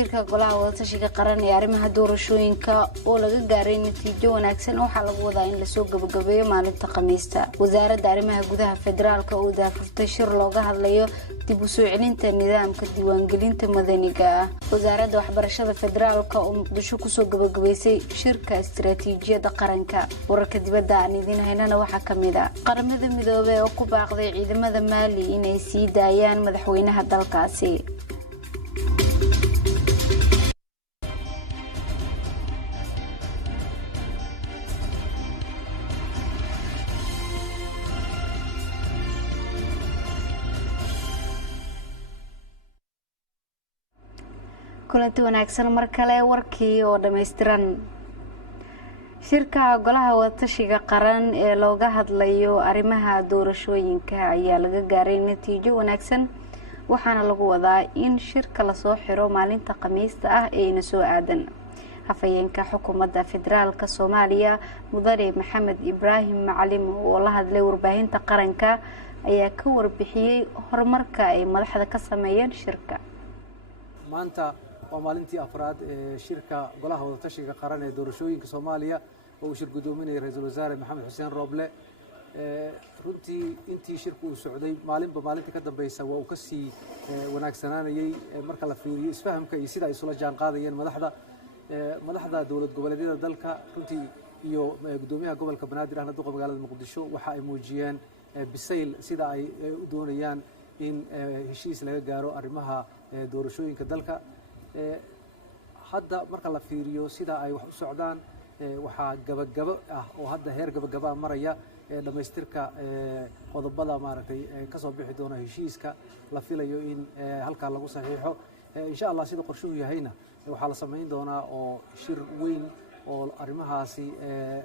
shirka golaha wadatashiga qaran ee arrimaha doorashooyinka oo laga gaaray natiijo wanaagsan waxa lagu wadaa in la soo gabagabeeyo maalinta Khamiista. Wasaaradda arrimaha gudaha federaalka oo daafurtay shir looga hadlayo dib u soo celinta nidaamka diiwaangelinta madaniga ah. Wasaaradda waxbarashada federaalka oo Muqdisho ku soo gabagabeysay shirka istiraatiijiyadda qaranka. Wararka dibadda aan idin haynana waxa kamid ah qaramada midoobay oo ku baaqday ciidamada Mali inay sii daayaan madaxweynaha dalkaasi. kulanti wanaagsan mar kale warkii oo dhameystiran shirka golaha wadatashiga qaran ee looga hadlayo arrimaha doorashooyinka ayaa laga gaaray natiijo wanaagsan waxaana lagu wadaa in shirka la soo xiro maalinta Khamiista ah ee soo aadan. Hafayeenka xukuumadda federaalka Soomaaliya Mudane Maxamed Ibraahim Macallim oo la hadlay warbaahinta qaranka ayaa ka warbixiyay horumarka ay madaxda ka sameeyeen shirka. maanta waa maalintii afraad ee shirka golaha wadatashiga qaran ee doorashooyinka Soomaaliya oo shir gudoominaya ra'iisul wasaare Maxamed Xuseen Roble. runtii intii shirku uu socday maalinta ka dambaysa waa uu ka sii wanaagsanaanayay marka la fiiriyo isfahamka iyo sida ay isula jaan qaadayeen madaxda dawlad goboleedyada dalka runtii iyo gudoomiyaha gobolka Banaadir ahna duqa magaalada Muqdisho waxa ay muujiyeen bisayl sida ay u doonayaan in heshiis laga gaaro arrimaha doorashooyinka dalka. hadda marka la fiiriyo sida ay wax u socdaan waxa gabagabo ah oo hadda heer gabagaba maraya dhamaystirka qodobada maaragtay ka soo bixi doona heshiiska la filayo in halka lagu saxiixo insha Allah sida qorshuhu yahayna waxa la sameyn doonaa oo shir weyn oo arrimahaasi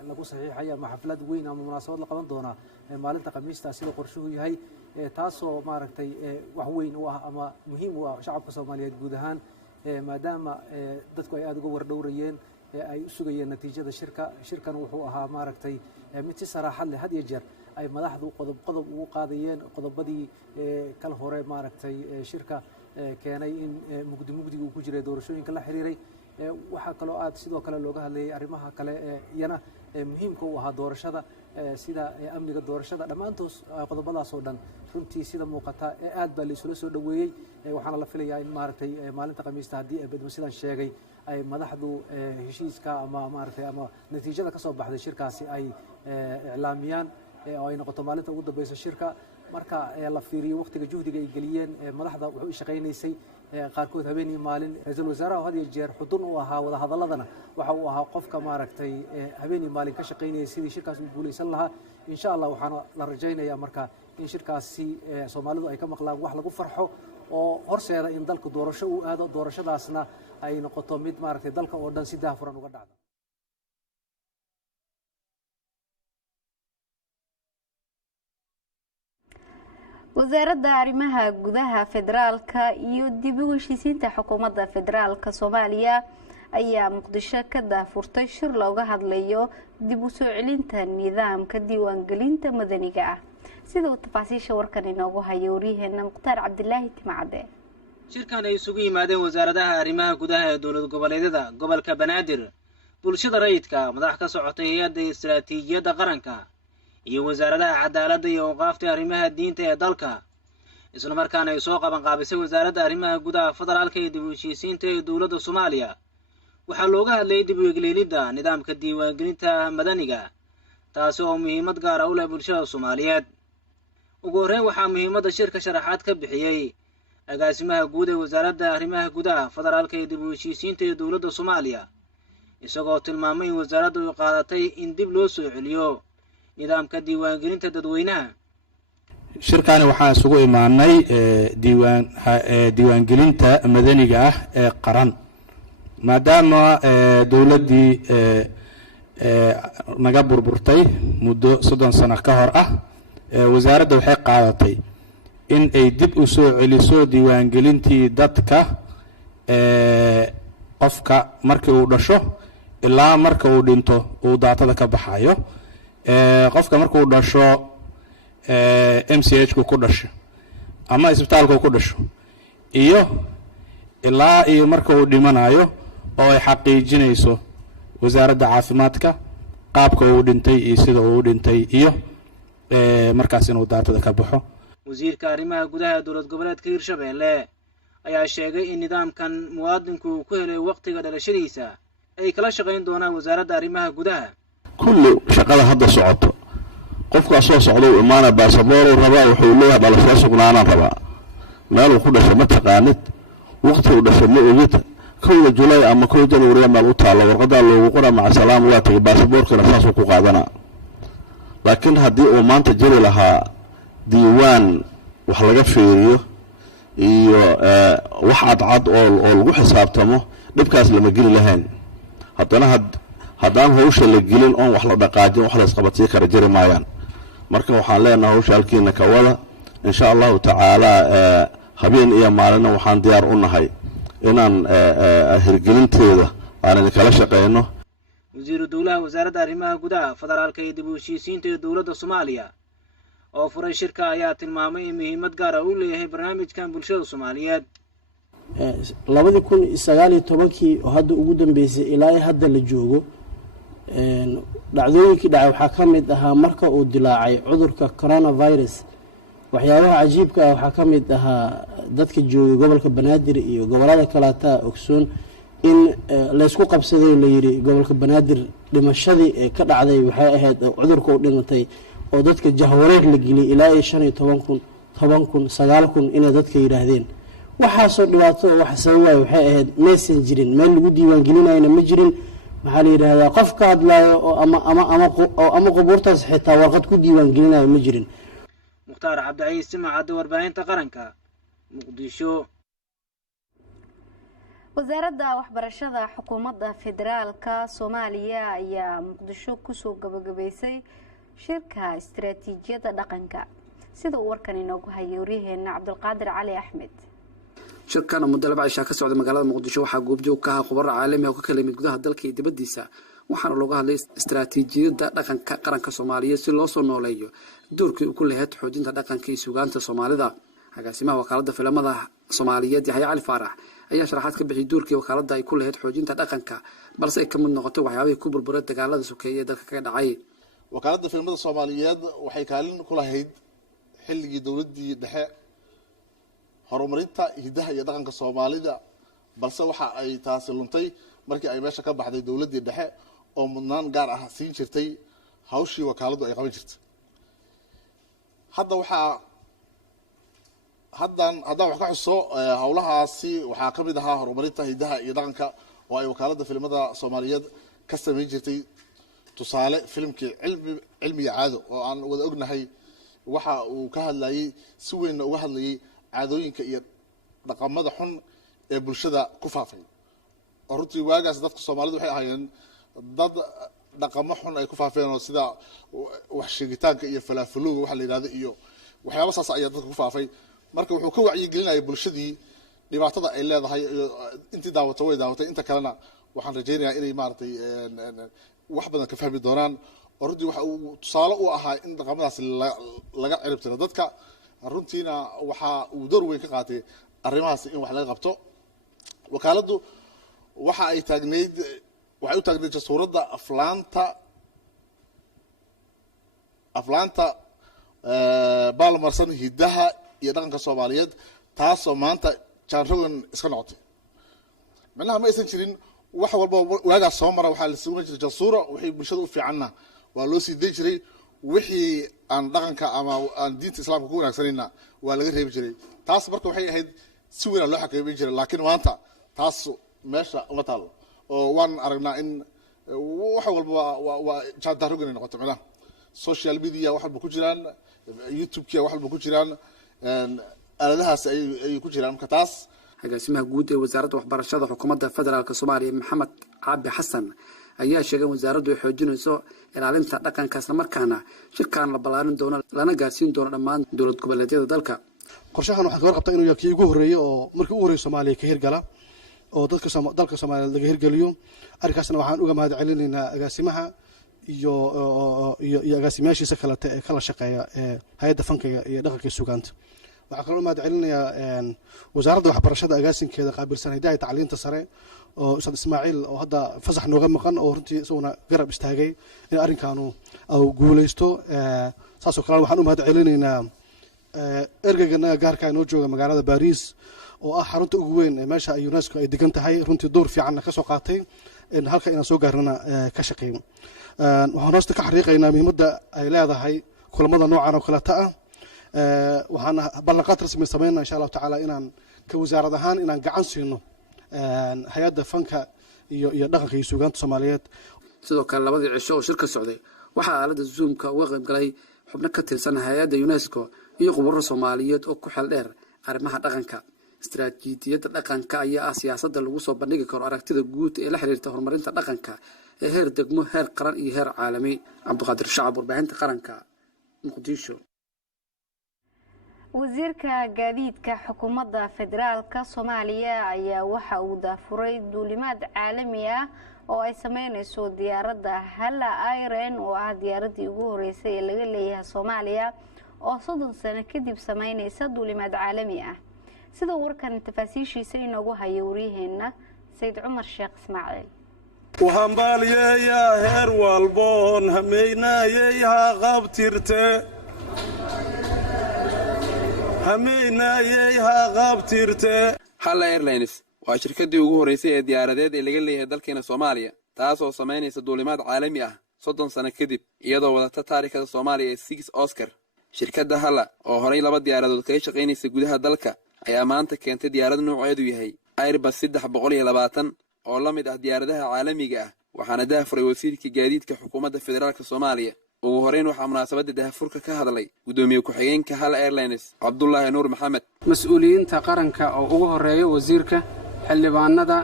lagu saxiixay ama xaflad weyn ama munaasabad la qaban doona maalinta Khamiista sida qorshuhu yahay taasoo maaragtay wax weyn u ah ama muhiim u ah shacabka Soomaaliyeed guud ahaan maadaama dadku ay aad uga wardhowrayeen ay u sugayeen natiijada shirkan wuxuu ahaa maaragtay mid si saraaxad leh had iyo jeer ay madaxdu qodob ugu qaadayeen qodobadii kala hore maaragtay shirka keenay in mugdi uu ku jiray doorashooyinka la xiriiray. waxa kaloo aad sidoo kale looga hadlayay arrimaha kale iyana muhiimka u ahaa doorashada sida amniga doorashada dhammaantood qodobadaas oo dhan runtii sida muuqata aad baa la isula soo dhaweeyay waxaana la filayaa in maaragtay maalinta Khamiista haddii bedmo sidaan sheegay ay madaxdu heshiiska ama maaragtay ama natiijada ka soo baxday shirkaasi ay iclaamiyaan oo ay noqoto maalinta ugu dambaysa shirka. marka la fiiriyo waqtiga juhdiga ay geliyeen madaxda wuxuu shaqaynaysay qaarkood habeen iyo maalin ra'iisul wasaaraha had iyo jeer xudun u ahaa wada hadaladana waxa uu ahaa qofka maaragtay habeen iyo maalin ka shaqaynayay sidii shirkaas u guuleysan lahaa. insha Allah waxaana la rajaynayaa marka in shirkaasi Soomaalidu ay ka maqlaan wax lagu farxo oo horseeda in dalku doorasho uu aado doorashadaasna ay noqoto mid maaragtay dalka oo dhan si daahfuran uga dhacdo. wasaaradda arrimaha gudaha federaalka iyo dib u heshiisiinta xukuumadda federaalka Soomaaliya ayaa Muqdisho ka daafurtay shir looga hadlayo dib u soo celinta nidaamka diiwaangelinta madaniga ah. sida uu tafaasiisha warkan inoogu hayo wariyaheena Muqtaar Cabdilaahi Timcade. shirkan ay isugu yimaadeen wasaaradaha arrimaha gudaha ee dawlad goboleedyada gobolka Banaadir, bulshada rayidka, madax ka socotay hay'adda istiraatiijiyadda qaranka iyo wasaaradaha cadaaladda iyo awqaafta arrimaha diinta ee dalka. isla markaana ay soo qaban qaabisay wasaaradda arrimaha gudaha federaalka iyo dib u heshiisiinta ee dawladda Soomaaliya. waxaa looga hadlayay dib u eegleelidda nidaamka diiwaangelinta madaniga taasi oo muhiimad gaar ah u leh bulshada Soomaaliyeed. ugu horreyn waxaa muhiimadda shirka sharaxaad ka bixiyay agaasimaha guud ee wasaaradda arrimaha gudaha federaalka iyo dib u heshiisiinta ee dawladda Soomaaliya, isagoo tilmaamay in wasaaraddu ay qaadatay in dib loo soo celiyo nidaamka diiwaangelinta dadweynaha. shirkani waxaan isugu imaanay diiwaangelinta madaniga ah ee qaran maadaama dawladdii naga burburtay muddo 30 sano ka hor ah. wasaaradda waxay qaadatay in ay dib u soo celiso diiwaangelintii dadka qofka markii uu dhasho ilaa marka uu dhinto uu daatada ka baxayo. qofka marka uu dhasho MCH ku dhasho ama isbitaalku ku dhasho iyo ilaa iyo marka uu dhimanayo oo ay xaqiijinayso wasaaradda caafimaadka qaabka uu dhintay iyo sida uu dhintay iyo markaas inuu daatada ka baxo. wasiirka arrimaha gudaha dowlad goboleedka Hirshabelle ayaa sheegay in nidaamkan muwaadinku ku helay waqtiga dhalashadiisa ay kala shaqeyn doonaan wasaaradda arrimaha gudaha. kulli shaqada hadda socoto qofka soo socdo imaana baasaboor raba wuxuu leeyahay dhalasho sugnaanaan raba meel uu ku dhashay ma taqaanid waqti uu dhashay ma ogid kowda July ama kowda January meel u taalo warqada loogu qoraa maca salaam waa tagay baasaboorkana saas ku qaadana. laakiin haddii uu maanta jiri lahaa diiwaan wax laga fiiriyo iyo wax cad oo lagu xisaabtamo dhibkaas lama geli lahayn. haddaan hawsha la gelin oon wax la dhaqaajin wax la isqabatii kara jiri maayaan. marka waxaan leenahay hawsha halkiina ka wada insha allahu tacaala habeen iyo maalin waxaan diyaar u nahay inaan hirgelinteeda aan kala shaqeyno. wasiiru dowlaha wasaaradda arrimaha gudaha federaalka iyo dib u heshiisiinta dowladda Soomaaliya oo furay shirka ayaa tilmaamay in muhiimad gaar ah uu leeyahay barnaamijkan bulshada Soomaaliyeed. 2019 oo hadda ugu dambeysay ilaa hadda la joogo dhacdooyinkii dhacay waxaa ka mid ahaa marka uu dilaacay cudurka coronavirus. waxyaabaha cajiibka ah waxaa ka mid ahaa dadka joogay gobolka Banaadir iyo gobolada kaleeta ogsoon in la isku qabsaday la yiri gobolka Banaadir dhimashadii ee ka dhacday waxay ahayd cudurka uu dhintay oo dadka jahwareer la geliyay ilaa 15,000 10,000 9,000 inay dadka yiraahdeen waxaasoo dhibaato wax sababay waxay ahayd messengerin meel lagu diiwaan gelinayna ma jirin. maxaa la yiraahdaa qof ka hadlayo oo ama qubuurtaas xitaa warqad ku diiwaan gelinayo ma jirin. Mukhtaar Cabdi Simacad warbaahinta qaranka Muqdisho. wasaaradda waxbarashada xukuumadda federaalka Soomaaliya ayaa Muqdisho ku soo gabagabeysay shirka istiraatiijiyadda dhaqanka sida uu warkan inoogu hayay wariyaheena Cabdulqaadir Cali Axmed. shirkan muddo 2 cisho ka socda magaalada Muqdisho waxaa goobjoog ka ah khubaro caalami ah oo ka kala yimid gudaha dalka iyo dibaddiisa waxaana looga hadlay istiraatiijiyadda dhaqanka qaranka Soomaaliya si loo soo nooleeyo doorkii uu ku leeyahay xoojinta dhaqanka iyo suugaanta Soomaalida. agaasimaha wakaaladda filimada Soomaaliyeed Yaxya Cali Faarax ayaa sharaxaad ka bixiyay doorkii wakaaladda ay ku leeyahay xoojinta dhaqanka balse ay ka mid noqotay waxyaabihii ku burburay dagaalada sokeeye ee dalka ka dhacay. wakaaladda filimada Soomaaliyeed waxay kaalin ku lahayd xilligii dawladdii dhexe horumarinta hidaha iyo dhaqanka Soomaalida balse waxa ay taasi luntay markii ay meesha ka baxday dawladdii dhexe oo mudnaan gaar ah siin jirtay hawshii wakaaladdu ay qaban jirtay. haddaan wax ka xuso hawlahaasi waxaa ka mid ahaa horumarinta hidaha iyo dhaqanka oo ay wakaaladda filimada Soomaaliyeed ka sameyn jirtay tusaale filimkii cilmiga caado oo aan wada ognahay waxa uu ka hadlayay si weyn uga hadlayay caadooyinka iyo dhaqamada xun ee bulshada ku faafay. runtii waagaas dadka Soomaalidu waxay ahaayeen dad dhaqamo xun ay ku faafeen oo sida wax sheegitaanka iyo falaafalowga waxa la yiraahdo iyo waxyaabo saas ayaa dadka ku faafay. marka wuxuu ka wacyi gelinayay bulshadii dhibaatada ay leedahay intii daawatay inta kalena waxaan rajaynayaa inay maartay wax badan ka fahmi doonaan. runtii waxa uu tusaale u ahaa in dhaqamadaas laga cirib tiro dadka. runtiina waxa uu door weyn ka qaatay arrimahaas in wax laga qabto. wakaaladdu waxay u taagneyd suuradda aflaanta baalmarsan hidaha iyo dhaqanka Soomaaliyeed taasoo maanta jaanrogan iska noqotay. macnaha ma aysan jirin wax walba waagaas soo mara waxaa la sugan jiray jasuura wixii bulshada u fiicanna waa loo sii day jiray wixii aan dhaqanka ama aan diinta islaamka ku wanaagsanayna waa laga reebi jiray. taas marka waxay ahayd si weyn loo xakameyn jiray laakiin maanta taas meesha uma taalo oo waan aragnaa in wax walba waa jaanrogan noqotay. macnaha social media wax walba ku jiraan YouTube-ka wax walba ku jiraan aaladahaas ay ku jiraan. marka taas agaasimaha guud ee wasaaradda waxbarashada xukuumadda federaalka Soomaaliya Maxamed Cabdi Xasan ayaa sheegay wasaaraddu ay xoojinayso ilaalinta dhaqanka isla markaana shirkan la balaarin doono lana gaarsiin doono dhammaan dowlad goboleedyada dalka. qorshahan waxaa ka warqabtaa inuu yahay kii ugu horreeyay oo markii ugu horreeyay Soomaaliya ka hirgala oo dalka Soomaaliya laga hirgaliyo. arrinkaasna waxaan uga mahad celinaynaa agaasimaha iyo agaasimayaashiisa kale ee kala shaqeeya hay'adda fankiga iyo dhaqanka suugaanta. waxaa kaloo mahad celinayaa wasaaradda waxbarashada agaasinkeeda qaabilsan hidaha tacliinta sare oo ustaad Ismaaciil oo hadda fasax nooga maqan oo runtii isaguna garab istaagay in arrinkaanu uu guuleysto saasoo kale waxaan u mahad celinaynaa ergeyga gaarka inoo jooga magaalada Paris oo ah xarunta ugu weyn ee meesha UNESCO ay degan tahay runtii door fiican ka soo qaatay in halka inaan soo gaarnana ka shaqeyn waxaan hoosta ka xariiqaynaa muhiimadda ay leedahay kulamada noocan oo kale ah waxaan ballanqaad rasmi sameynaa insha Allah tacaala inaan ka wasaarad ahaan inaan gacan siino hay'adda fanka iyo dhaqanka iyo suugaanta Soomaaliyeed sidoo kale labadii cisho oo shirka socday waxaa aalada Zoom-ka uga qayb galay xubno ka tirsan hay'adda UNESCO iyo khubaro Soomaaliyeed oo ku xeel dheer arrimaha dhaqanka istiraatiijiyadda dhaqanka ayaa ah siyaasadda lagu soo bandhigi karo aragtida guud ee la xiriirta horumarinta dhaqanka ee heer degmo heer qaran iyo heer caalami Cabdiqaadir Shacab warbaahinta qaranka Muqdisho wasiirka gaadiidka xukuumadda federaalka Soomaaliya ayaa waxa uu daafuray duulimaad caalami ah oo ay sameynayso diyaaradda Hala Airline oo ah diyaaradii ugu horeysay ee laga leeyahay Soomaaliya oo 30 sano kadib sameynaysa duulimaad caalami ah sida warkan tafaasiishiisa inoogu hayo wariyaheena Said Cumar Sheekh Ismaaciil waxaan baaliyeeyaa heer walboon hameynayay ha qabtirte Hala Airlines waa shirkadii ugu horeysay ee diyaaradeed ee laga leeyahay dalkeena Soomaaliya taasoo sameynaysa duulimaad caalami ah 30 sano kadib iyadoo wadata taariikhda Soomaaliya ee 6 Oscar shirkadda Hala oo horey 2 diyaaradood kaga shaqeynaysa gudaha dalka ayaa maanta keentay diyaarad nooceedu yahay Airbus 320 oo la mid ah diyaaradaha caalamiga ah waxaana daafuray wasiirka gaadiidka xukuumadda federaalka Soomaaliya ugu horeyn waxaa munaasabada daahfurka ka hadlay gudoomiye ku-xigeenka Hala Airlines Cabdullaahi Nuur Maxamed mas'uuliyiinta qaranka oo ugu horeeyo wasiirka xildhibaanada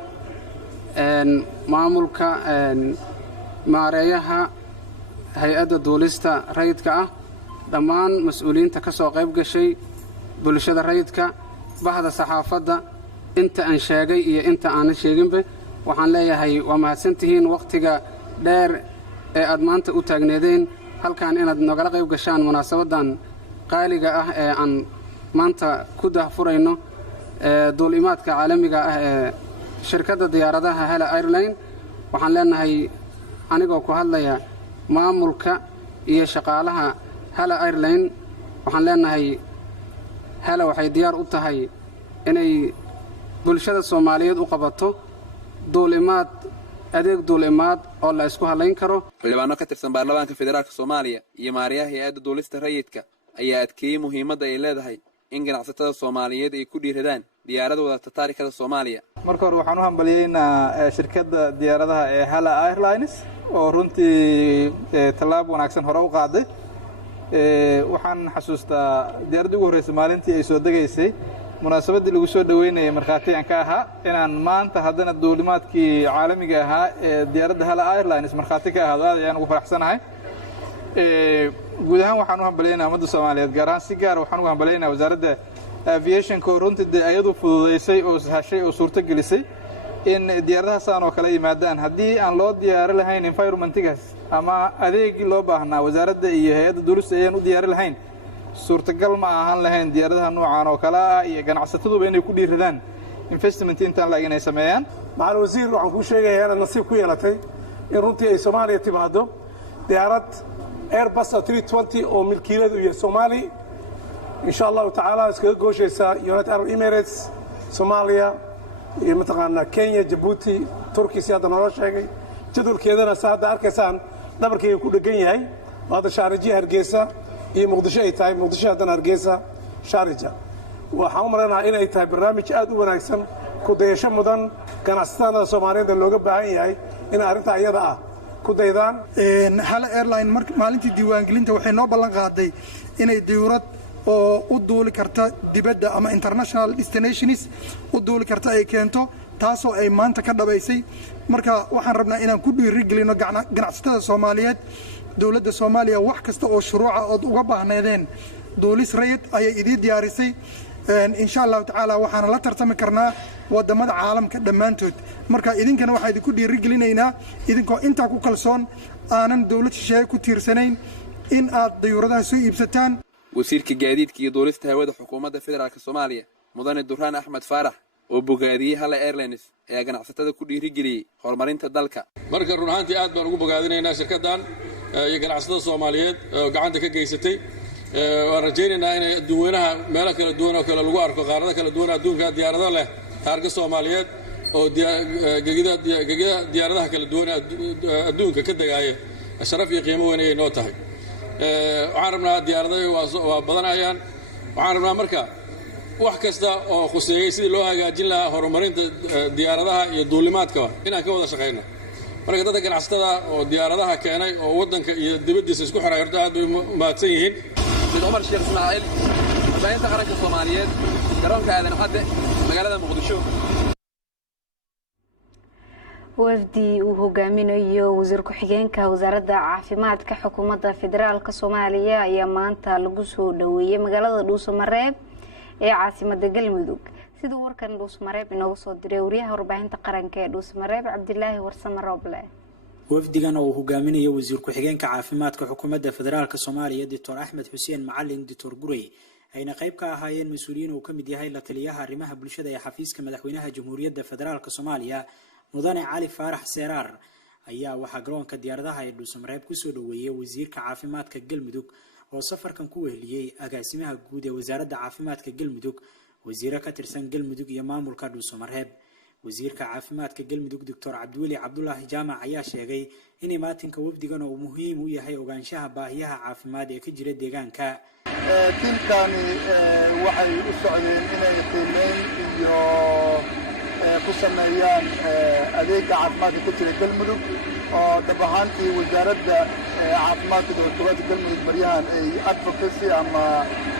maamulka maareeyaha hay'adda duulista rayidka ah dhammaan mas'uuliyiinta ka soo qayb gashay bulshada rayidka bahda saxaafadda inta aan sheegay iyo inta aan sheeginba waxaan leeyahay waa mahadsantihiin waqtiga dheer ee aad maanta u taagneedeen halkaan inaad nagala qayb gashaan munaasabadan qaaliga ah ee aan maanta ku daahfurayno duulimaadka caalamiga ah ee shirkadda diyaaradaha Hala Airline waxaan leenahay anigoo ku hadlaya maamulka iyo shaqaalaha Hala Airline waxaan leenahay Hala waxay diyaar u tahay inay bulshada Soomaaliyeed u qabato duulimaad adeeg duulimaad oo la isku halayn karo xildhibaano ka tirsan baarlamaanka federaalka Soomaaliya iyo maareeyaha hay'adda duulista rayidka ayaa adkeeyay muhiimadda ay leedahay in ganacsatada Soomaaliyeed ay ku dhiiradaan diyaarada wadata taariikhda Soomaaliya marka hore waxaan u hambaliyeynaa shirkadda diyaaradaha ee Hala Airlines oo runtii talaab wanaagsan hore u qaaday waxaan xasuustaa diyaaradii ugu horeysay maalintii ay soo degaysay munaasabadii lagu soo dhaweynayay markhaati aan ka ahaa inaan maanta haddana duulimaadkii caalamiga ahaa ee diyaaradda Hala Airlines markhaati ka ahaado aad ayaan ugu faraxsanahay guud ahaan waxaan u hambalyeynaa ummadda Soomaaliyeed gaar ahaan si gaar waxaan ugu hambalyeynaa wasaaradda aviation ko runtii ayadu fududeysay oo sahashay oo suurto gelisay in diyaaradahaasaan oo kala yimaadaan haddii aan loo diyaari lahayn environmentigaas ama adeegii loo baahnaa wasaaradda iyo hay'adda duulista ayaan u diyaari lahayn suurtagal ma ahaan lahayn diyaaradaha noocan oo kale ah iyo ganacsataduba inay ku dhiiradaan investment intaan laag inay sameeyaan maxal wasiir waxaan ku sheegayaa inaad nasiib ku yeelatay in runtii ay Soomaaliya timaado diyaarad Airbus 320 oo milkiiladeedu yahay Soomaali insha Allah ta'ala iskaga gooshaysa United Arab Emirates Soomaaliya iyo mataqaana Kenya Djibouti Turkiya sida noo sheegay jadwalkeedana saada arkaysaan dhabarkii ku dhagan yahay wada shaariji Hargeysa iyo Muqdisho ay tahay Muqdisho haddana Hargeysa shaarija waxaan u maranayaa inay tahay barnaamij aad u wanaagsan ku dayasho mudan ganacsatada Soomaaliyeed looga baahan yahay in arrinta iyada ah ku daydaan Hala Airline maalintii diiwaangelinta waxay noo ballan qaaday inay diyuurad oo u duuli karta dibadda ama international destinations u duuli karta ay keento taasoo ay maanta ka dhabaysay marka waxaan rabnaa inaan ku dhiirigelino ganacsatada Soomaaliyeed dawladda Soomaaliya wax kasta oo shuruuca oo uga baahneedeen duulis rayid ayay idin diyaarisay insha Allah ta'ala waxaan la tartami karnaa wadamada caalamka dhamaantood marka idinkana waxaan idinku dhiirigelinaynaa idinkoo inta ku kalsoon aanan dawlad shisheeye ku tiirsanayn in aad diyuuradaha soo iibsataan wasiirka gaadiidka iyo duulista hawada xukuumadda federaalk Soomaaliya mudane Durraan Axmed Faarax oo bogaadiyay Hala Airlines ee ganacsatada ku dhiirigeliyay horumarinta dalka. marka run ahaantii aad baan ugu bogaadinaynaa shirkaddan iyo ganacsatada Soomaaliyeed oo gacanta ka geysatay waan rajaynaynaa in dadweynaha meelo kala duwan oo kale lagu arko qaarada kala duwan adduunka diyaarado leh taarga Soomaaliyeed oo gegida diyaaradaha kala duwan adduunka ka dagaaya sharaf iyo qiimo weyn ay noo tahay waxaan rabnaa diyaaradaha waa badanayaan waxaan rabnaa marka wax kasta oo khuseeyay sidii loo hagaajin lahaa horumarinta diyaaradaha iyo duulimaadka inaan ka wada shaqeyno marka dadka ganacsatada oo diyaaradaha keenay oo wadanka iyo dibadiisa isku xiray horta aad bay mahadsan yihiin Mid Umar Sheekh Ismaaciil warbaahinta qaranka Soomaaliyeed garoonka aadan hadde magaalada Muqdisho. wafdi uu hogaaminayo wasiir ku-xigeenka wasaaradda caafimaadka xukuumadda federaalka Soomaaliya ayaa maanta lagu soo dhaweeyay magaalada Dhuusamareeb ee caasimadda Galmudug sida warkan Dhuusamareeb inoo soo diray wariyaha warbaahinta qaranka ee Dhuusamareeb Cabdilaahi Warsame Roble. wafdigan oo hogaaminayo wasiir ku-xigeenka caafimaadka xukuumadda federaalka Soomaaliya Dr. Axmed Xuseen Macalin Dr. Gurey ayna qayb ka ahaayeen mas'uuliyiin oo kamid yahay la taliyaha arrimaha bulshada ee xafiiska madaxweynaha Jamhuuriyadda Federaalka Soomaaliya mudane Cali Faarax Seeraar ayaa waxa garoonka diyaaradaha ee Dhuusamareeb ku soo dhaweeyay wasiirka caafimaadka Galmudug oo safarkan ku weheliyay agaasimaha guud ee wasaaradda caafimaadka Galmudug wasiirka ka tirsan Galmudug iyo maamulka Dhuusamareeb wasiirka caafimaadka Galmudug Dr. Cabdiweli Cabdullaahi Jaamac ayaa sheegay in maatinka wafdigan uu muhiim u yahay ogaanshaha baahiyaha caafimaad ee ka jira deegaanka tiimkani waxay u socdeen inay qiimeyn iyo ku sameeyaan adeega caafimaadka ka jira Galmudug oo dab ahaantii wasaaradda caafimaadka dowladda Galmudug baryahan ay advocacy ama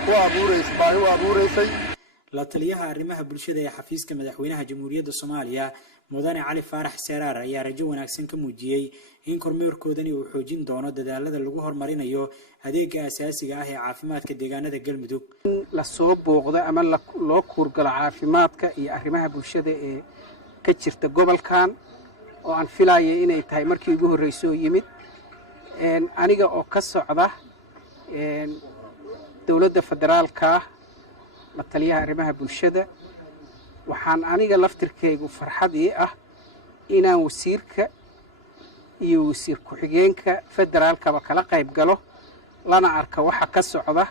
baahi u abuureysay la taliyaha arrimaha bulshada ee xafiiska madaxweynaha Jamhuuriyadda Soomaaliya mudane Cali Faarax Seeraar ayaa rajo wanaagsan ka muujiyay in kormeerkoodani uu xoojin doono dadaalada lagu horumarinayo adeega asaasiga ah ee caafimaadka deegaanada Galmudug la soo booqdo ama loo kuurgalo caafimaadka iyo arrimaha bulshada ee ka jirta gobolkan oo aan filayo inay tahay markii ugu horeysay yimid aniga oo ka socda dowladda federaalka la taliyaha arrimaha bulshada waxaan aniga laftirkeygu farxad ii ah inaan wasiirka iyo wasiir ku-xigeenka federaalkaba kala qayb galo lana arka waxa ka socda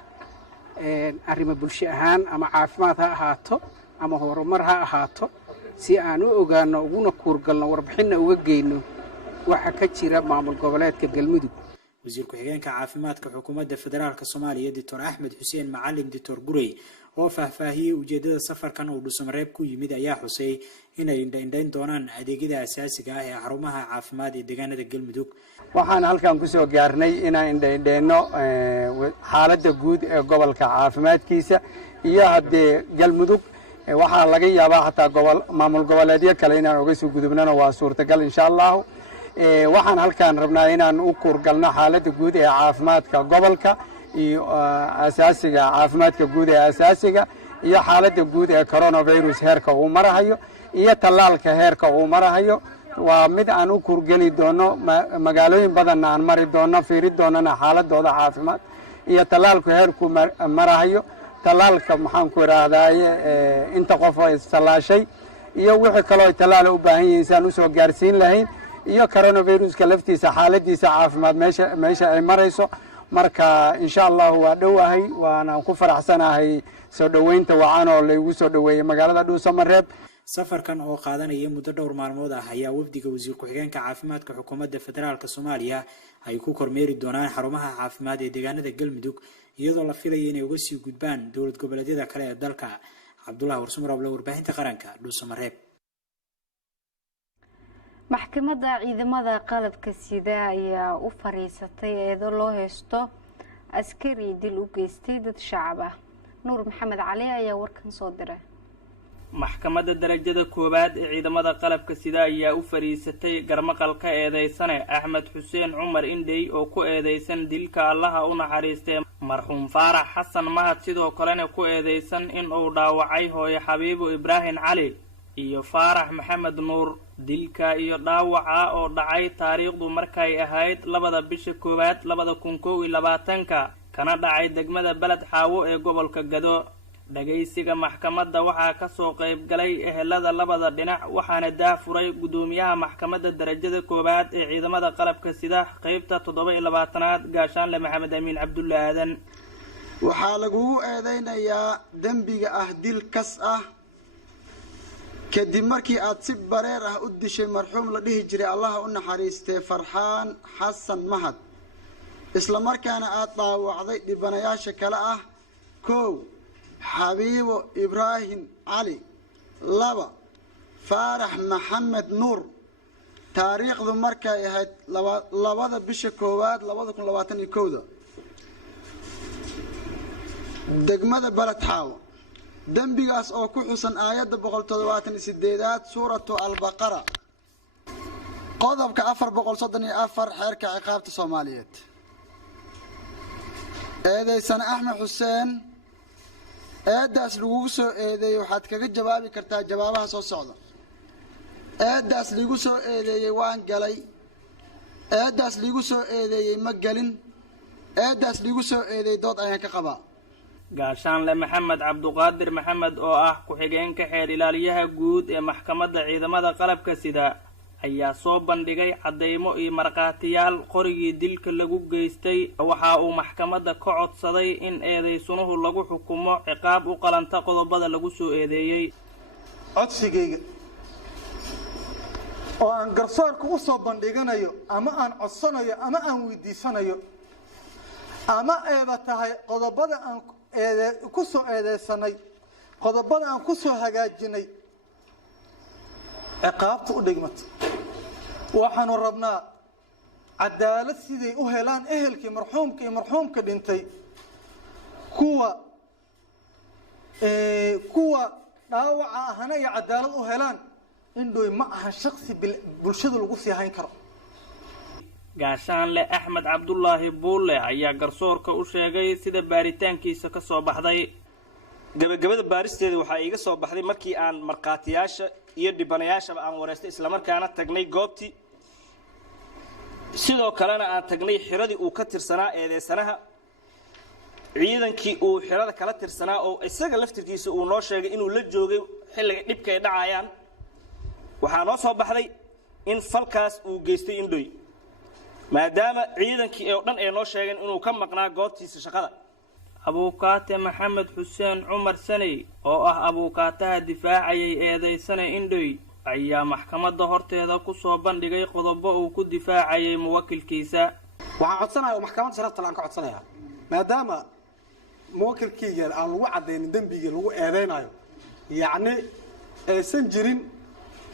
arrimo bulsho ahaan ama caafimaad ha ahaato ama horumar ha ahaato si aan u ogaano uguna kuurgalno warbixinna uga geyno waxa ka jira maamul goboleedka Galmudug wasiir ku-xigeenka caafimaadka xukuumadda federaalka Soomaaliya Dr. Axmed Xuseen Macalin Dr. Gurey oo faahfaahiyay ujeedada safarkan uu Dhuusamareeb ku yimid ayaa xusay inay indhayn doonaan adeegyada asaasiga ah ee xarumaha caafimaad ee deegaanada Galmudug waxaan halkan ku soo gaarnay inaan indhayno xaaladda guud ee gobolka caafimaadkiisa iyo hadee Galmudug waxa laga yaabaa hataa maamul goboleedyo kale inaan uga soo gudubnana waa suurtagal insha Allah waxaan halkan rabnaa inaan u kuurgalno xaaladda guud ee caafimaadka gobolka iyo asaasiga caafimaadka guud ee asaasiga iyo xaaladda guud ee coronavirus heerka uu marahayo iyo talaalka heerka uu marahayo waa mid aan u kuurgeli doono magaalooyin badan aan mari doono fiiri doonana xaaladooda caafimaad iyo talaalku heerku marahayo talaalka maxaan ku raadaaye inta qof ay salaashay iyo wixii kale oo talaal u baahan yihiin saan u soo gaarsiin lahayn iyo coronaviruska laftiisa xaaladiisa caafimaad meesha ay marayso marka insha Allah waa dhawahay waana ku faraxsanahay soo dhaweynta wacan oo la igu soo dhaweeyay magaalada Dhuusamareeb safarkan oo qaadanaya muddo dhowr maalmood ah ayaa wafdiga wasiir ku-xigeenka caafimaadka xukuumadda federaalka Soomaaliya ay ku kormeeri doonaan xarumaha caafimaad ee deegaanada Galmudug iyadoo la filayo inay uga sii gudbaan dowlad goboleedyada kale ee dalka Cabdulaahi Warsame Roble warbaahinta qaranka Dhuusamareeb maxkamadda ciidamada qalabka sida ayaa u fariisatay eedo loo heysto askari dil u geystay dad shacab ah Nuur Maxamed Cali ayaa warkan soo diray maxkamadda darajada koobaad ee ciidamada qalabka sida ayaa u fariisatay garmaqalka eedeysane Axmed Xuseen Cumar Indey oo ku eedeysan dilka Allaha u naxariistay marxuum Faarax Xasan Mahad sidoo kalena ku eedeysan in uu dhaawacay hooyo Xabiibo Ibraahin Cali iyo Faarax Maxamed Nuur dilka iyo dhaawaca oo dhacay taariikhdu markay ahayd 2 bisha koowaad 2021 kana dhacay degmada Balad Xaawo ee gobolka Gado. dhageysiga maxkamadda waxaa ka soo qayb galay ehelada labada dhinac waxaana daafuray gudoomiyaha maxkamadda darajada koobaad ee ciidamada qalabka sida qaybta 27aad gaashaanle Maxamed Amiin Cabdulle Aadan. waxaa lagu eedeynayaa dambiga ah dil kas ah kadib markii aad si bareer ah u dishay marxuum la dhihi jiray Allah u naxariistay Farxaan Xasan Mahad isla markaana aad dhaawacday dhibanayaasha kale ah koow حبيبو إبراهيم علي لبا فارح محمد نور تاريخ ذو مركا يهد لبدا بشكوات لبدا كن لباتني كودا دقمدا بلد حاو دنبيغاس او كحسن آيات بقول تضواتني سديدات سورة البقرة قضب كأفر بقول صدني أفر حركة عقابة الصوماليات هذا سنة أحمد حسين eedaas lagu soo eedeeyay waxaad kaga jawaabi kartaa jawaabaha soo socda eedaas lagu soo eedeeyay waan galay eedaas lagu soo eedeeyay ma galin eedaas lagu soo eedeeyay dood ayaan ka qabaa gaashaanle Maxamed Cabduqaadir Maxamed oo ah ku-xigeenka xeer ilaaliyaha guud ee maxkamadda ciidamada qalabka sida ayaa soo bandhigay cadeymo iyo marqaatiyaal qorigii dilka lagu geystay waxa uu maxkamadda ka codsaday in eedeysunuhu lagu xukumo ciqaab u qalanta qodobada lagu soo eedeeyay codsigayga oo aan garsoorka u soo bandhiganayo ama aan codsanayo ama aan weydiisanayo ama eeba tahay qodobada aan ku soo eedeysanay qodobada aan ku soo hagaajinay ciqaabta u dhigmata waxaanu rabnaa cadaalad siday u helaan ehelkii marxuumka iyo marxuumka dhintay kuwa dhaawaca ahana iyo cadaalad u helaan indhoy ma aha shakhsi bulshada lagu sii hayn karo gaashaanle Axmed Cabdullaahi Buule ayaa garsoorka u sheegay sida baaritaankiisa ka soo baxday gabagabada baaristeeda waxaa iiga soo baxday markii aan marqaatiyaasha iyo dhibanayaashaba aan wareystay isla markaana tagnay goobtii sidoo kalena aan tagnay xiradii uu ka tirsanaa eedeysanaha ciidankii uu xirada kala tirsanaa oo isaga laftirkiisa uu noo sheegay inuu la joogay xilliga dhibka ay dhacayaan waxaa noo soo baxday in falkaas uu geystay indhoy maadaama ciidankii oo dhan ay noo sheegeen inuu ka maqnaa goobtiisa shaqada abuukaate Maxamed Xuseen Cumar Sanay oo ah abuukaataha difaacayay eedeysana indhoy ayaa maxkamadda horteeda ku soo bandhigay qodobo uu ku difaacayay muwakkilkiisa waxaan codsanayaa maxkamadda sharafta aan ka codsanayaa maadaama muwakkilkiiga aan lagu cadeynin dambiga lagu eedeynayo yacni aysan jirin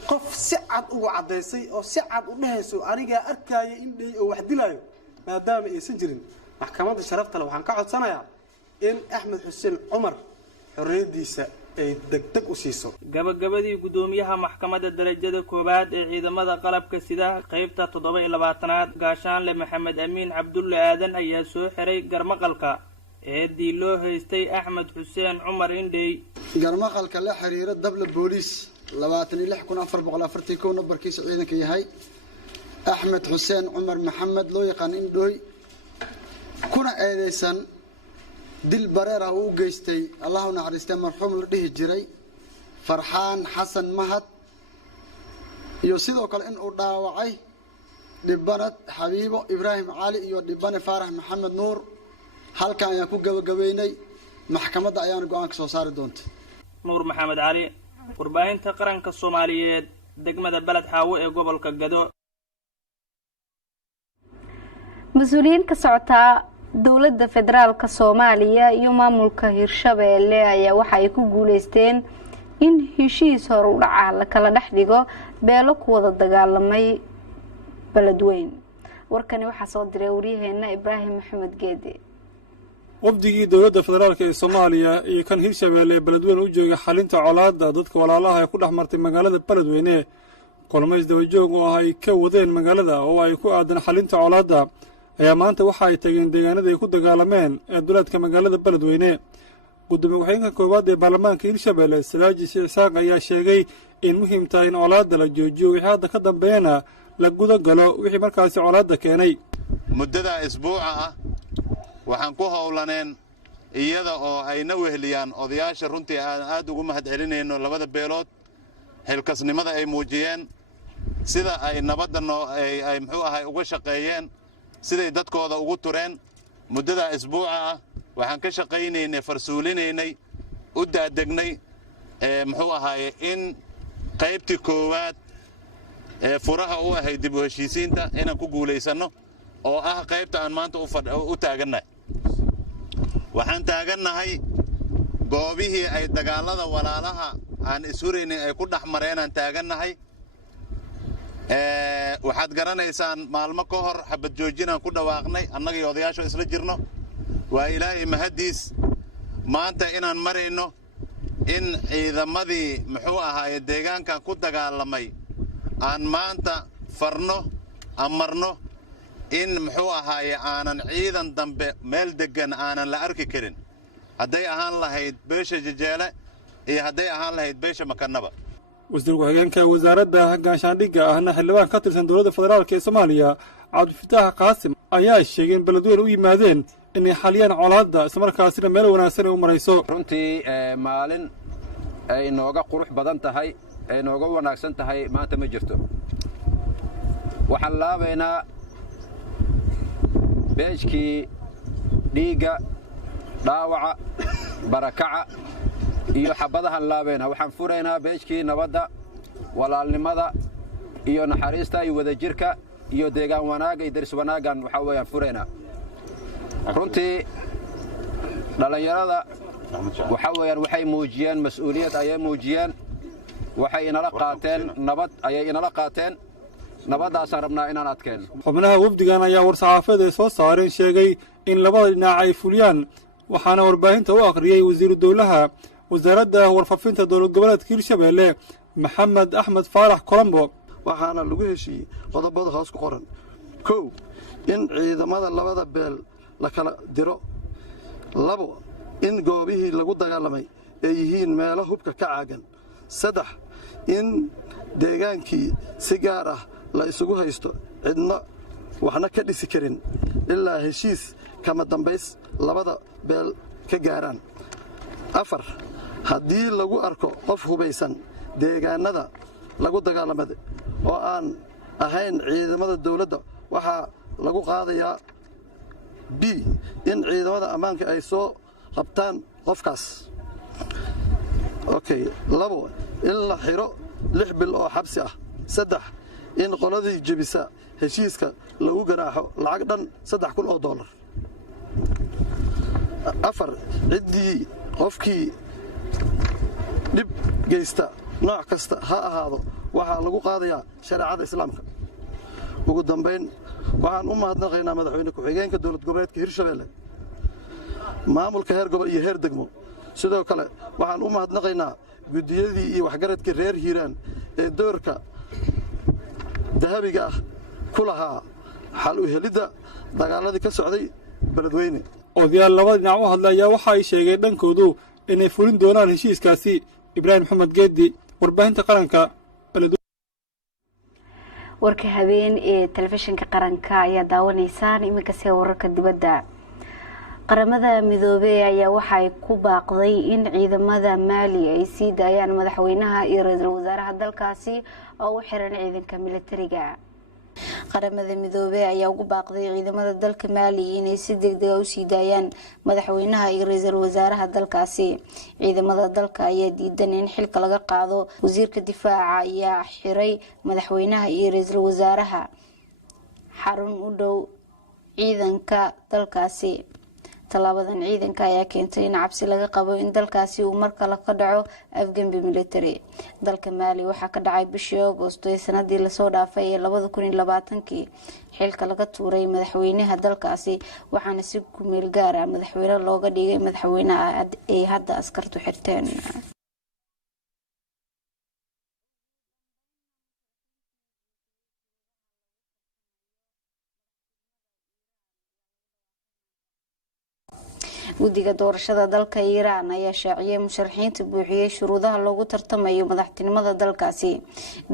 qof si cad ugu cadeysay oo si cad u dhahayso aniga arkaya indhoy oo wax dilayo maadaama aysan jirin maxkamadda sharafta waxaan ka codsanayaa in Axmed Xuseen Cumar xorriyadiisa ay degdeg u siiso gabagabadii gudoomiyaha maxkamadda darajada koobaad ee ciidamada qalabka sida qaybta 27aad gaashaanle Maxamed Amiin Cabdulle Aadan ayaa soo xiray garmaqalka eedii loo haystay Axmed Xuseen Cumar indhoy garmaqalka la xiriira dabla booliis 26441 numbarkiisa ciidanka yahay Axmed Xuseen Cumar Maxamed loo yaqaan indhoy kuna eedeysan dil bareer ah uu geystay Allah u naxariistay marxuum la dhihi jiray Farxaan Xasan Mahad iyo sidoo kale in uu dhaawacay dhibanad Xabiibo Ibraahim Ali iyo dhibane Faarax Maxamed Nuur halkan ayaan ku gabagabeynay maxkamadda ayaan go'aan ka soo saari doonta Nuur Maxamed Ali warbaahinta qaranka Soomaaliyeed degmada Balad Xaawo ee gobolka Gado mas'uuliyiin ka socota dowladda federaalka Soomaaliya iyo maamulka Hirshabeelle ayaa waxa ay ku guuleysteen in heshiis hor u dhaca la kala dhaxdhigo beelo ku wada dagaalamay Beledweyne warkani waxa soo diray wariyaheena Ibraahim Maxamed Geedi wafdigii dowladda federaalka ee Soomaaliya iyo kan Hirshabeelle Beledweyne u joogay xalinta colaadda dadka walaalaha ay ku dhaxmartay magaalada Beledweyne kulamays daba joog oo ay ka wadeen magaalada oo ay ku aadan xalinta colaadda ayaa maanta waxa ay tageen deegaanada ay ku dagaalameen ee duleedka magaalada Beledweyne gudoomiye ku-xigeenka koowaad ee baarlamaanka Hirshabeelle Siraaji Isaaq ayaa sheegay in muhiim tahay in colaadda la joojiyo wixii hadda ka dambeeyana la guda galo wixii markaasi colaadda keenay muddada isbuuca ah waxaan ku howlaneen iyada oo ayna weheliyaan odayaasha runtii aan aad ugu mahadcelinayno labada beelood xilkasnimada ay muujiyeen sida ay nabadda ay muxuu ahay uga shaqeeyeen siday dadkooda ugu tureen muddada isbuuca ah waxaan ka shaqaynaynay farsuulinaynay u daadegnay muxuu ahaye in qaybtii koowaad ee furaha u ahayd dib u heshiisiinta inaan ku guulaysanno oo ah qaybta aan maanta u taagannahay waxaan taagannahay goobihii ay dagaalada walaalaha aan ishuraynay ay ku dhex mareenaan taagannahay waxaad garanaysaan maalmo ka hor xabad joojinaan ku dhawaaqnay annagii odayaasho isla jirno waa ilaahay mahaddiis maanta inaan marayno in ciidamadii muxuu ahaaye deegaankan ku dagaalamay aan maanta farno amarno in muxuu ahaaye aanan ciidan dambe meel deggan aanan la arki karin hadday ahaan lahayd beesha jejeele iyo hadday ahaan lahayd beesha makanaba wasiir ku-xigeenka wasaaradda gaashaandhigga ahna xildhibaan ka tirsan dowladda federaalk ee soomaaliya cabdifitaax qaasim ayaa sheegay in beledweyne u yimaadeen inay xaliyaan colaadda islamarkaasina meel wanaagsan ay u marayso runtii maalin ay nooga qurux badan tahay ay nooga wanaagsan tahay maanta ma jirto waxaan laabaynaa beejkii dhiigga dhaawaca barakaca iyo xabadahan laabaynaa waxaan furaynaa beejkii nabadda walaalnimada iyo naxariista iyo wadajirka iyo deegaan wanaagga iyo daris wanaaggan waxaa weeyaan furaynaa runtii dhallinyarada waxaa weeyaan waxay muujiyeen mas'uuliyad ayay muujiyeen waxay inala qaateen nabad ayay inala qaateen nabaddaasaan rabnaa inaan adkeen xubnaha wafdigan ayaa war-saxaafeed ay soo saareen sheegay in labada dhinac ay fuliyaan waxaana warbaahinta u akhriyey wasiiru dowlaha wasaaradda warfaafinta dowlad goboleedka hirshabeelle maxamed axmed faarax colombo waxaana lagu heshiiyey qodobada hoos ku qoran kow in ciidamada labada beel la kala diro labo in goobihii lagu dagaalamay ay yihiin meelo hubka ka caagan saddex in deegaankii si gaar ah la isugu haysto cidna waxna ka dhisi karin ilaa heshiis kama dambays labada beel ka gaaraan afar haddii lagu arko qof hubaysan deegaanada lagu dagaalamada oo aan ahayn ciidamada dawladda waxaa lagu qaadayaa b in ciidamada ammaanka ay soo qabtaan qofkaas okay labo in la xiro 6 bil oo xabsi ah saddex in qoladii jebisa heshiiska lagu ganaaxo lacag dhan $3,000 afar ciddii qofkii dhib geysta nooc kasta ha ahaado waxaa lagu qaadayaa shareecada islaamka ugu dambayn waxaan u mahadnaqaynaa madaxweyne ku-xigeenka dowlad goboleedka hirshabeelle maamulka heer gobol iyo heer degmo sidoo kale waxaan u mahadnaqaynaa guddiyadii iyo waxgaradkii reer hiiraan ee doorka dahabiga ah ku lahaa xal u helidda dagaaladii ka socday beledweyne odayaal labada dhinac u hadlay ayaa waxa ay sheegeen dhankoodu inay fulin doonaan heshiiskaasi ibraahim maxamed geedi warbaahinta qaranka warka habeen ee telefishinka qaranka ayaa daawanaysaan iminka see wararka dibadda qaramada midoobay ayaa waxay ku baaqday in ciidamada Maali ay sii daayaan madaxweynaha iyo ra'iisul wasaaraha dalkaasi oo u xiran ciidanka militariga qaramada midoobay ayaa ugu baaqday ciidamada dalka Maali inay si degdeg ah u sii daayaan madaxweynaha iyo ra'iisul wasaaraha dalkaasi ciidamada dalka ayaa diidan in xilka laga qaado wasiirka difaaca ayaa xiray madaxweynaha iyo ra'iisul wasaaraha xarun u dhow ciidanka dalkaasi talaabadan ciidanka ayaa keentay in cabsi laga qabo in dalkaasi uu mar kale ka dhaco afgembi military dalka Maali waxa ka dhacay bishii August ee sanadii la soo dhaafay ee 2020 xilka laga tuuray madaxweynaha dalkaasi waxaana si ku meel gaar ah madaxweyne looga dhigay madaxweynaha ay hadda askartu xirteen guddiga doorashada dalka Iiraan ayaa shaaciyay musharaxiinta buuxiyay shuruudaha loogu tartamayo madaxtinimada dalkaasi.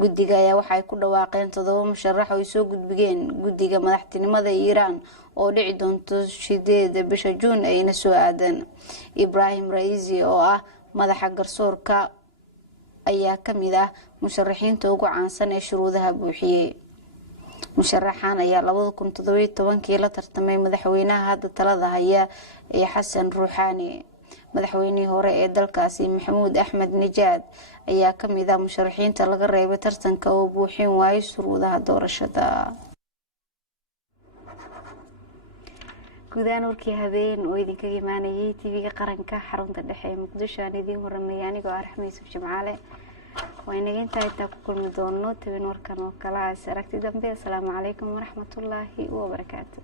guddiga ayaa waxay ku dhawaaqeen 7 musharax oo soo gudbigeen guddiga madaxtinimada Iiraan oo dhici doonto 8 bisha Juun ayna soo aadan. Ibrahim Raisi oo ah madaxa garsoorka ayaa kamid ah musharaxiinta ugu caansan ee shuruudaha buuxiyay. musharaxan ayaa 2017 la tartamay madaxweynaha hadda talada haya ee Xasan Ruuxaani. madaxweynihii hore ee dalkaasi Maxamuud Axmed Nijaad ayaa kamid ah musharaxiinta laga reebay tartanka oo buuxin waayay shuruudaha doorashada. guudaan warkii habeen oo idinka imaanayay TV-ga qaranka xarunta dhexe ee Muqdisho aan idin waramay anigoo ah Raxmi Yusuf Jimcaale. وإنك أنت تقول مدونو تبين وركن وكلا سرقت دمبي. السلام عليكم ورحمة الله وبركاته.